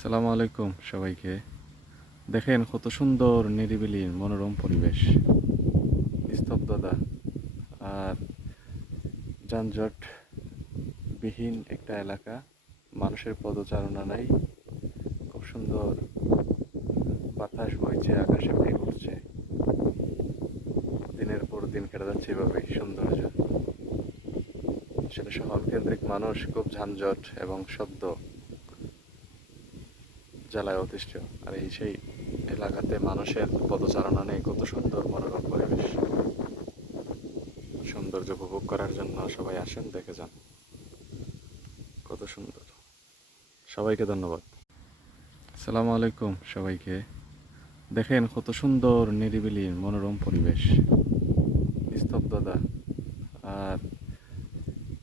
আসসালামু আলাইকুম সবাইকে। দেখেন কত সুন্দর নিরিবিলি মনোরম পরিবেশ, স্তব্ধতা আর যানজট বিহীন একটা এলাকা। মানুষের পদচারণা নাই, খুব সুন্দর বাতাস বইছে, আকাশে মেঘ উঠছে, দিনের পর দিন কেটে যাচ্ছে এভাবেই সৌন্দর্য। সেটা শহর কেন্দ্রিক মানুষ খুব যানজট এবং শব্দ জ্বালায় অতিষ্ঠ। আর এই সেই এলাকাতে মানুষের পদচারণা নেই, কত সুন্দর মনোরম পরিবেশ। সৌন্দর্য উপভোগ করার জন্য সবাই আসেন, দেখে যান, কত সুন্দর। সবাইকে ধন্যবাদ। আসসালামু আলাইকুম সবাইকে। দেখেন কত সুন্দর নিরিবিলি মনোরম পরিবেশ, স্তব্ধতা আর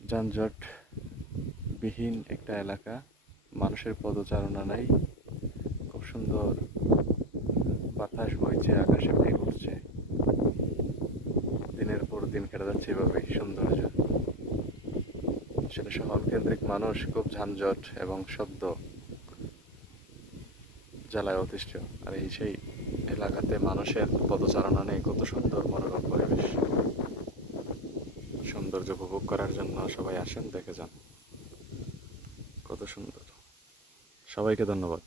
যানজট বিহীন একটা এলাকা। মানুষের পদচারণা নাই, খুব সুন্দর বাতাস বইছে, আকাশে মেঘ উঠছে, দিনের পর দিন কেটে যাচ্ছে এভাবেই সৌন্দর্য। সেটা শহর কেন্দ্রিক মানুষ খুব যানজট এবং শব্দ জ্বালায় অতিষ্ঠ। আর এই সেই এলাকাতে মানুষের পদচারণা নেই, কত সুন্দর মনোরম পরিবেশ। সৌন্দর্য উপভোগ করার জন্য সবাই আসেন, দেখে যান, কত সুন্দর। সবাইকে ধন্যবাদ।